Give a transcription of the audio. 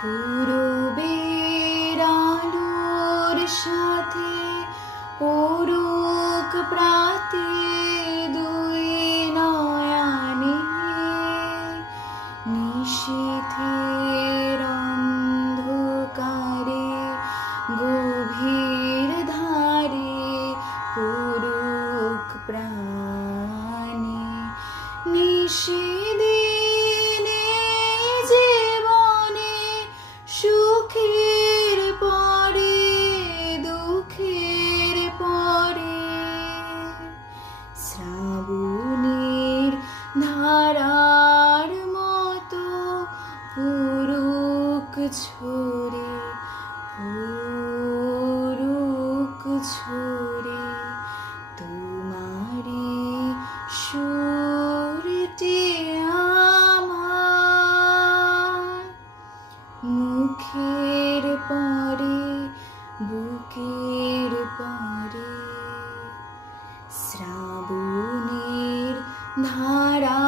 পূরবের আলোর সাথে পরুক প্রাতে দুই নয়নে নিশীথের অন্ধকারে গভীর ধারে পরুক প্রাণে নিশিদিনে জীবনে সুখের পরে দুঃখের পরে শ্রাবণের ধারার মতো পুরুক ছোরে পুরুক ছোরে তোমারি সুরটি আমার মুখের পরে বুকের পরে শ্রাবণের ধারা